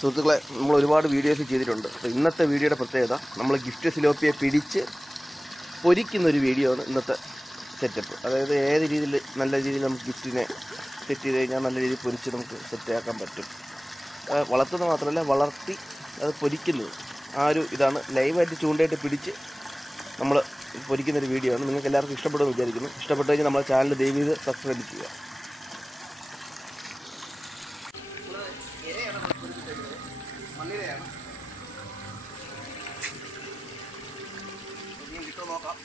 സുഹൃത്തുക്കളെ, നമ്മൾ ഒരുപാട് വീഡിയോസ് ചെയ്തിട്ടുണ്ട്. അപ്പോൾ ഇന്നത്തെ വീഡിയോയുടെ പ്രത്യേകത നമ്മൾ ഗിഫ്റ്റ് സിലോപ്പിയെ പിടിച്ച് പൊരിക്കുന്നൊരു വീഡിയോ ആണ് ഇന്നത്തെ സെറ്റപ്പ്. അതായത് ഏത് രീതിയിൽ നല്ല രീതിയിൽ നമുക്ക് ഗിഫ്റ്റിനെ സെറ്റ് ചെയ്ത് കഴിഞ്ഞാൽ നല്ല രീതിയിൽ പൊരിച്ച് നമുക്ക് സെറ്റാക്കാൻ പറ്റും. വളർത്തുന്നത് മാത്രമല്ല, വളർത്തി അത് പൊരിക്കുന്നത് ആ ഒരു ഇതാണ്. ലൈവായിട്ട് ചൂണ്ടയായിട്ട് പിടിച്ച് നമ്മൾ പൊരിക്കുന്നൊരു വീഡിയോ ആണ്. നിങ്ങൾക്ക് എല്ലാവർക്കും ഇഷ്ടപ്പെടുമെന്ന് വിചാരിക്കുന്നു. ഇഷ്ടപ്പെട്ടു കഴിഞ്ഞാൽ നമ്മുടെ ചാനൽ ദയവ് ചെയ്ത് സബ്സ്ക്രൈബ് ചെയ്യുക. മണ്ണിരയാണ് കിട്ടോ നോക്കാം.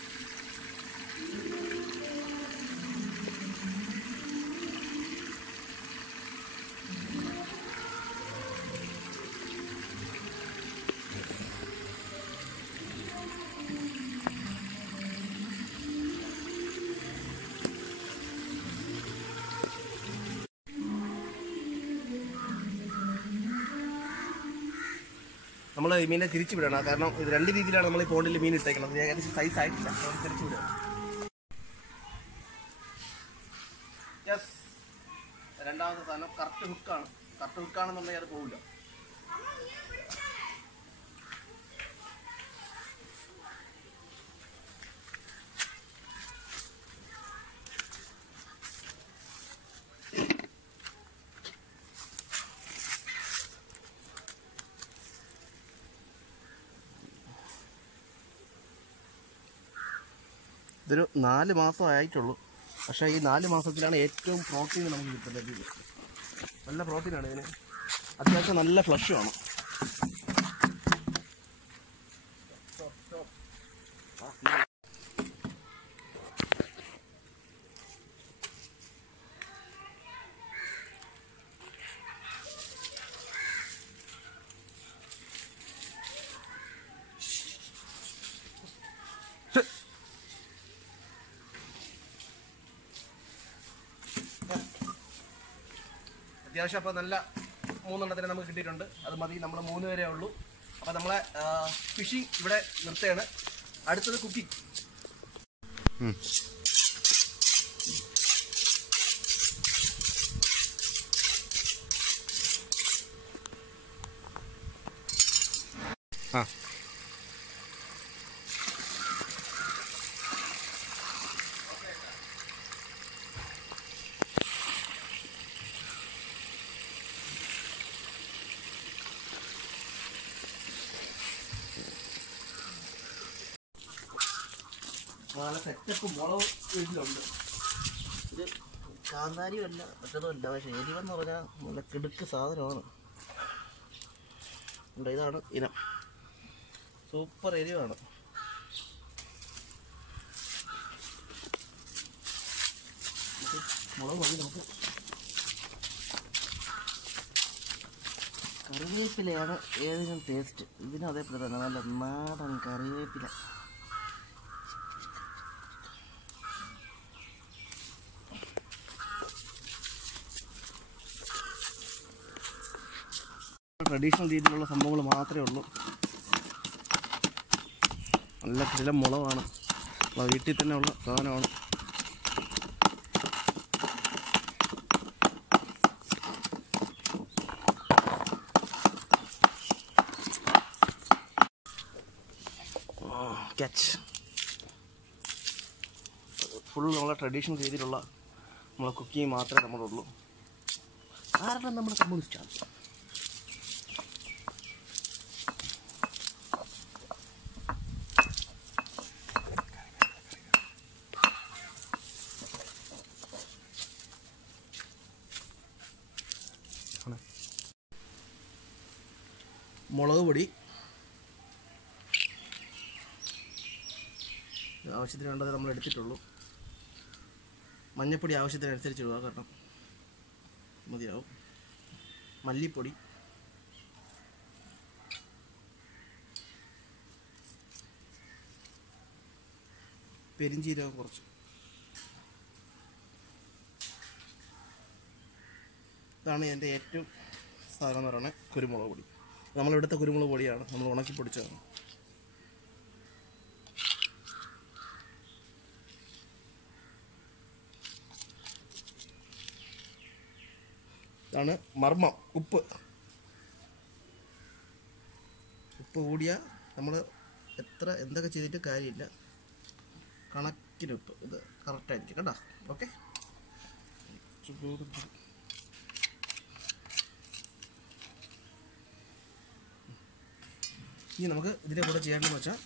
നമ്മൾ ഈ മീനെ തിരിച്ചു വിടണം. കാരണം ഇത് രണ്ട് രീതിയിലാണ് നമ്മൾ ഈ പോണ്ടിൽ മീൻ ഇട്ടേക്കുന്നത്. ഏകദേശം സൈസ് ആയിട്ടില്ല, തിരിച്ചു വിടണം. യെസ്, രണ്ടാമത്തെ സാധനം കറക്റ്റ് ഹുക്കാണ്. കറക്റ്റ് ഹുക്കാണെന്നുണ്ടെങ്കിൽ അത് പോവില്ല. ഇതൊരു 4 മാസം ആയിട്ടുള്ളൂ. പക്ഷേ ഈ 4 മാസത്തിലാണ് ഏറ്റവും പ്രോട്ടീൻ നമുക്ക് കിട്ടുന്നത്. നല്ല പ്രോട്ടീനാണ് ഇതിന്. അത്യാവശ്യം നല്ല ഫ്ലഷുമാണ്. അത്യാവശ്യം അപ്പോൾ നല്ല 3 എണ്ണത്തിന് നമുക്ക് കിട്ടിയിട്ടുണ്ട്. അത് മതി, നമ്മൾ 3 പേരേ ഉള്ളൂ. അപ്പോൾ നമ്മളെ ഫിഷിംഗ് ഇവിടെ നിർത്തുകയാണ്. അടുത്തത് കുക്കിംഗ്. നല്ല സെറ്റപ്പ് മുളക് വീട്ടിലുണ്ട്. ഇത് കാന്താരിയല്ല, മറ്റതുമല്ല. പക്ഷേ എരിവെന്ന് പറഞ്ഞാൽ നല്ല കിടുക്ക് സാധനമാണ്. ഇതാണ് ഇനം. സൂപ്പർ എരിവാണ്. മുളക് മതി നമുക്ക്. കറിവേപ്പിലയാണ് ഏതിനും ടേസ്റ്റ്. ഇതിനും അതേപോലെ തന്നെ നല്ല നാടൻ കറിവേപ്പില. ട്രഡീഷണൽ രീതിയിലുള്ള സംഭവങ്ങൾ മാത്രമേ ഉള്ളൂ. നല്ല കിടിലൻ മുളകാണ്. വീട്ടിൽ തന്നെ ഉള്ള സാധനമാണ്. ക്യാച്ച് ഫുൾ നമ്മളെ ട്രഡീഷണൽ രീതിയിലുള്ള നമ്മളെ കുക്കിംഗ് മാത്രമേ നമ്മളുള്ളൂ. കാരണം നമ്മുടെ കമ്മ്യൂണിസ്റ്റാണ്. മുളക് പൊടി ആവശ്യത്തിന് വേണ്ടത് നമ്മൾ എടുത്തിട്ടുള്ളൂ. മഞ്ഞൾപ്പൊടി ആവശ്യത്തിനനുസരിച്ച് ഇടുക, കാരണം മതിയാവും. മല്ലിപ്പൊടി, പെരിഞ്ചീരകം കുറച്ച്. ഇതാണ് എൻ്റെ ഏറ്റവും സാധനം എന്ന് പറയുന്നത് കുരുമുളക് പൊടി. നമ്മളിവിടുത്തെ കുരുമുളക് പൊടിയാണ്, നമ്മൾ ഉണക്കി പൊടിച്ചതാണ്. ഇതാണ് മർമ്മം, ഉപ്പ്. ഉപ്പ് കൂടിയാൽ നമ്മൾ എന്തൊക്കെ ചെയ്തിട്ട് കാര്യമില്ല. കണക്കിന് ഉപ്പ് ഇത് കറക്റ്റായിരിക്കും കേട്ടോ. ഓക്കെ, ഇനി നമുക്ക് ഇതിൻ്റെ കൂടെ ചെയ്യേണ്ടതെന്ന് വെച്ചാൽ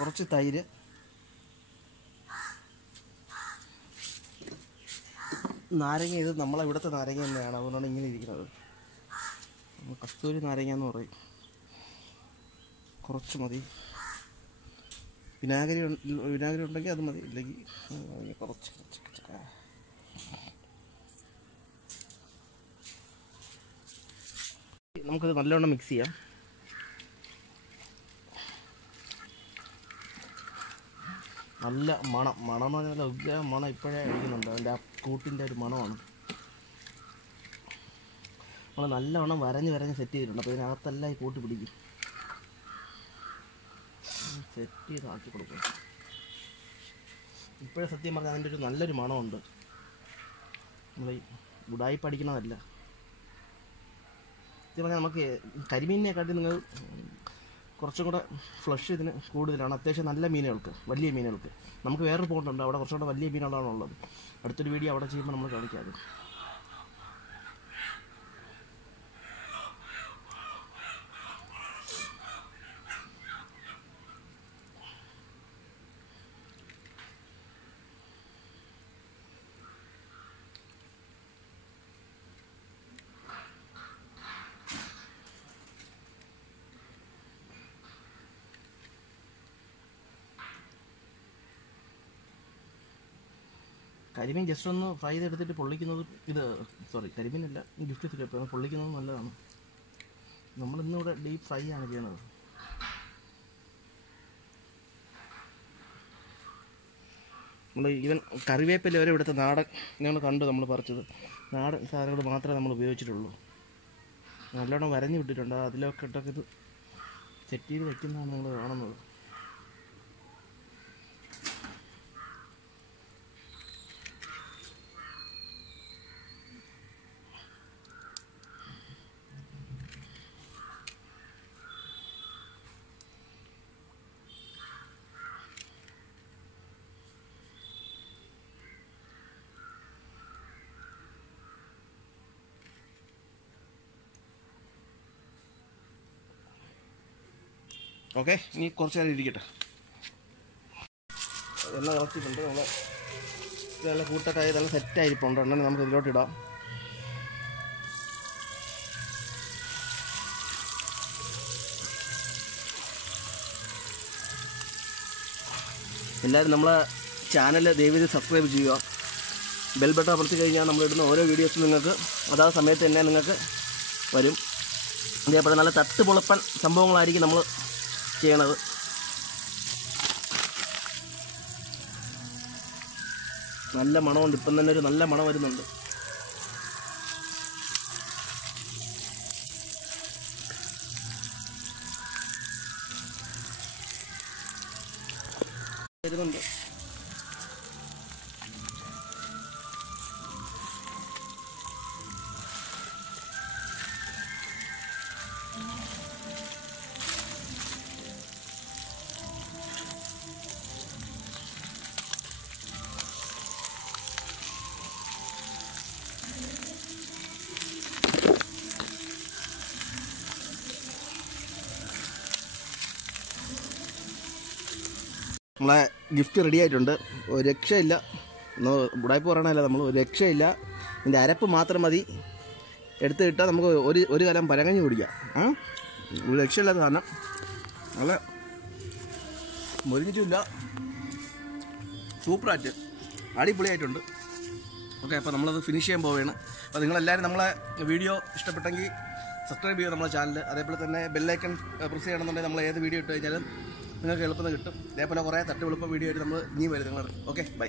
കുറച്ച് തൈര്, നാരങ്ങ. ഇത് ഇവിടുത്തെ നാരങ്ങ തന്നെയാണ്, അതുകൊണ്ടാണ് ഇങ്ങനെ ഇരിക്കുന്നത്. കസ്തൂരി നാരങ്ങ എന്ന് പറയും. കുറച്ച് മതി. വിനാഗിരി ഉണ്ടെങ്കിൽ അത് മതി, ഇല്ലെങ്കിൽ കുറച്ച്. നമുക്കത് നല്ലവണ്ണം മിക്സ് ചെയ്യാം. നല്ല മണം എന്ന് പറഞ്ഞാൽ ഉഗ്ര മണം ഇപ്പോഴേ അടിക്കുന്നുണ്ട്. അതിൻ്റെ ആ കൂട്ടിൻ്റെ ഒരു മണമാണ്. നമ്മൾ നല്ലവണ്ണം വരഞ്ഞ് സെറ്റ് ചെയ്തിട്ടുണ്ട്. അപ്പോൾ ഇതിനകത്തെല്ലാം ഈ കൂട്ടി പിടിക്കും. സെറ്റ് ചെയ്ത് ആക്കി കൊടുക്കും. ഇപ്പോഴേ സത്യം പറഞ്ഞാൽ അതിൻ്റെ ഒരു നല്ലൊരു മണമുണ്ട്. നമ്മൾ ഈ ഉടായിപ്പ് അടിക്കണതല്ല. സത്യം പറഞ്ഞാൽ നമുക്ക് കരിമീനിനെക്കാട്ടി നിങ്ങൾ കുറച്ചും കൂടെ ഫ്ലഷ് ഇതിന് കൂടുതലാണ്. അത്യാവശ്യം നല്ല മീനുകൾക്ക്, വലിയ മീനുകൾക്ക്. നമുക്ക് വേറൊരു പോണ്ടുണ്ട്, അവിടെ കുറച്ചുകൂടെ വലിയ മീനുകളാണ് ഉള്ളത്. അടുത്തൊരു വീഡിയോ അവിടെ ചെയ്യുമ്പോൾ നമ്മൾ കാണിക്കാതെ. കരിമീൻ ജസ്റ്റ് ഒന്ന് ഫ്രൈ ചെയ്തെടുത്തിട്ട് പൊള്ളിക്കുന്നത്, കരിമീനല്ല, ഗിഫ്റ്റ് സിലോപ്പിയ പൊള്ളിക്കുന്നത് നല്ലതാണ്. നമ്മളിന്നിവിടെ ഡീപ്പ് ഫ്രൈ ആണ് ചെയ്യണത്. നമ്മൾ ഈവൻ കറിവേപ്പില വരെ ഇവിടുത്തെ നാടൻ നിങ്ങൾ കണ്ടു. നമ്മൾ പറിച്ചത് നാടൻ സാധനങ്ങൾ മാത്രമേ നമ്മൾ ഉപയോഗിച്ചിട്ടുള്ളൂ. നല്ലോണം വരഞ്ഞു വിട്ടിട്ടുണ്ട്. അതിലൊക്കെ ഇട്ടൊക്കെ ഇത് സെറ്റ് ചെയ്ത് വയ്ക്കുന്നതാണ് നിങ്ങൾ കാണുന്നത്. ഓക്കെ, ഇനി കുറച്ച് നേരം ഇരിക്കട്ടെ. എണ്ണ തിളച്ചിട്ടുണ്ട്. നമ്മൾ നല്ല കൂട്ടൊക്കെ ആയി നല്ല സെറ്റായിരിപ്പുണ്ട്. എണ്ണ നമുക്ക് ഇതിലോട്ട് ഇടാം. എല്ലാവരും നമ്മളെ ചാനൽ ദയവേത് സബ്സ്ക്രൈബ് ചെയ്യുക. ബെൽ ബട്ടൺ അമർത്തി കഴിഞ്ഞാൽ നമ്മളിടുന്ന ഓരോ വീഡിയോസും നിങ്ങൾക്ക് അതാത് സമയത്ത് തന്നെ നിങ്ങൾക്ക് വരും. അതേപോലെ നല്ല തട്ടുപൊളപ്പൻ സംഭവങ്ങളായിരിക്കും നമ്മൾ ചെയ്യണത്. നല്ല മണമുണ്ട്. ഇപ്പം തന്നെ ഒരു നല്ല മണം വരുന്നുണ്ട്. നമ്മളെ ഗിഫ്റ്റ് റെഡി ആയിട്ടുണ്ട്. ഒരു രക്ഷയില്ല. ഉടായ്പ പറയണമല്ല, നമ്മൾ ഒരു രക്ഷയില്ല. ഇതിൻ്റെ അരപ്പ് മാത്രം മതി. എടുത്ത് കിട്ടാൽ നമുക്ക് ഒരു കലം പരങ്ങഞ്ഞ് കുടിക്കാം. ഒരു രക്ഷയില്ലാത്ത സാധനം. നല്ല മുരിഞ്ഞിട്ടില്ല, സൂപ്പറായിട്ട് അടിപൊളിയായിട്ടുണ്ട്. ഓക്കെ, അപ്പോൾ നമ്മളത് ഫിനിഷ് ചെയ്യാൻ പോവുകയാണ്. അപ്പോൾ നിങ്ങളെല്ലാവരും നമ്മളെ വീഡിയോ ഇഷ്ടപ്പെട്ടെങ്കിൽ സബ്സ്ക്രൈബ് ചെയ്യുക നമ്മളെ ചാനൽ. അതേപോലെ തന്നെ ബെല്ലൈക്കൺ പ്രസ് ചെയ്യണമെന്നുണ്ടെങ്കിൽ നമ്മൾ ഏത് വീഡിയോ ഇട്ട് കഴിഞ്ഞാലും നിങ്ങൾക്ക് എളുപ്പത്തിൽ കിട്ടും. ഇതേപോലെ കുറേ തട്ടുവെളുപ്പ വീഡിയോ ആയിട്ട് നമ്മൾ ഇനി വരും നിങ്ങൾ. Okay, by.